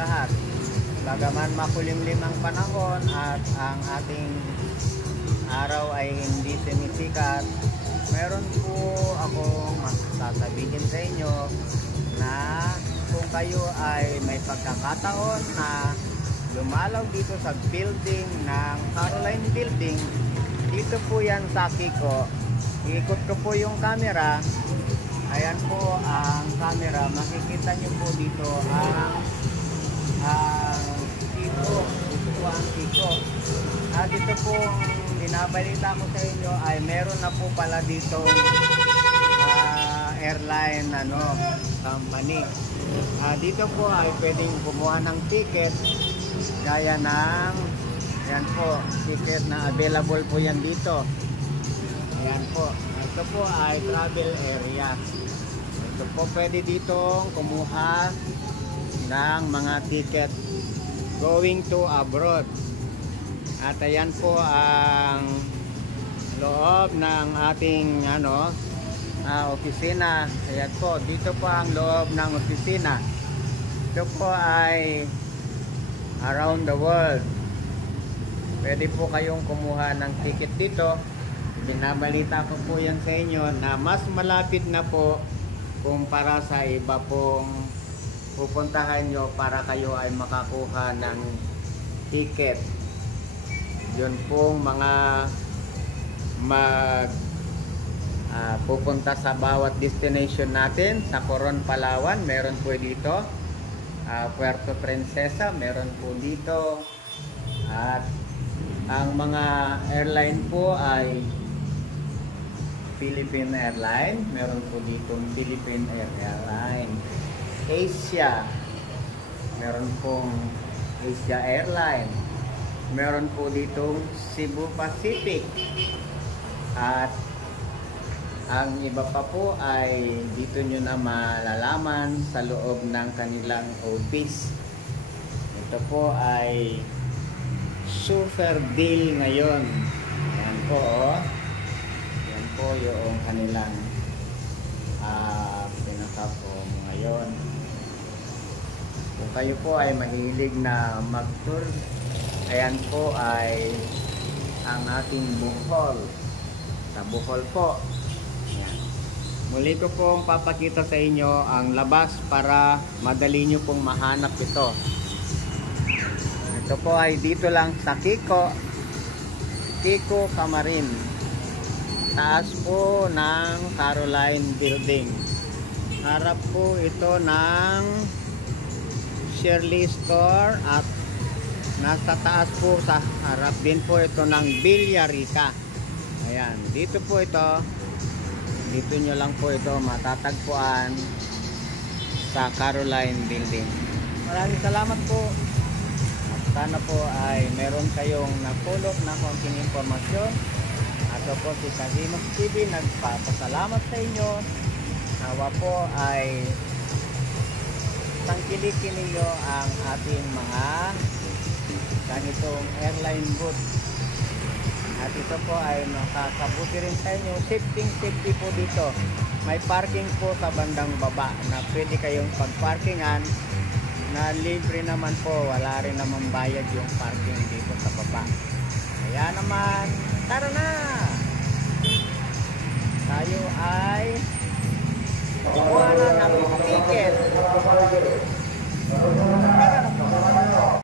lahat. Bagaman makulimlim ang panahon at ang ating araw ay hindi sumisikat, meron po akong sasabihin sa inyo na kung kayo ay may pagkakataon na lumalaw dito sa building ng Caroline Building, dito po yan sa Kiko. Ikot ko po yung camera. Ayan po ang camera. Makikita nyo po dito ang Kiko. Dito po ang Kiko. Dito po binabalita ko sa inyo ay meron na po pala dito airline company. Dito po ay pwedeng kumuha ng ticket gaya ng yan po, ticket na available po yan dito. Ayan po. Ito po ay travel area. Ito po pwede ditong kumuha ng mga ticket going to abroad. At ayan po ang loob ng ating opisina. Ayan po, dito po ang loob ng opisina. Ito po ay around the world. Pwede po kayong kumuha ng ticket dito. Binabalita ko po yan sa inyo na mas malapit na po kumpara sa iba pong pupuntahan nyo para kayo ay makakuha ng ticket. Yun pong mga pupunta sa bawat destination natin. Sa Coron, Palawan, meron po dito. Puerto Princesa, meron po dito. At ang mga airline po ay Philippine Airline, meron po dito Philippine Airline. Asia, meron pong Asia Airline. Meron po dito Cebu Pacific. At ang iba pa po ay dito nyo na malalaman sa loob ng kanilang office. Ito po ay super deal ngayon. Yan po, yan po yung kanilang pinaka-promo ngayon. Kung kayo po ay mahilig na mag-tour, ayan po ay ang ating Bohol. Sa Bohol po. Ayan. Muli ko pong papakita sa inyo ang labas para madali nyo pong mahanap ito. Ito po ay dito lang sa Kiko Camarin. Taas po ng Caroline Building. Harap po ito ng Shirley Store at nasa taas po sa harap din po ito ng Villarica. Ayan, dito po ito. Dito nyo lang po ito matatagpuan sa Caroline Building. Maraming salamat po. At sana po ay meron kayong napulot na konting impormasyon. Ako po si Kahinos TV, nagpapasalamat sa inyo. Nawa po ay tangkilikin ninyo ang ating mga ganitong airline booth. At ito po ay makakabuti rin sa inyo. Safety po dito. May parking po sa bandang baba na pwede kayong pagparkingan na libre naman po. Wala rin naman bayad yung parking dito sa baba. Kaya naman, tara na! Tayo ay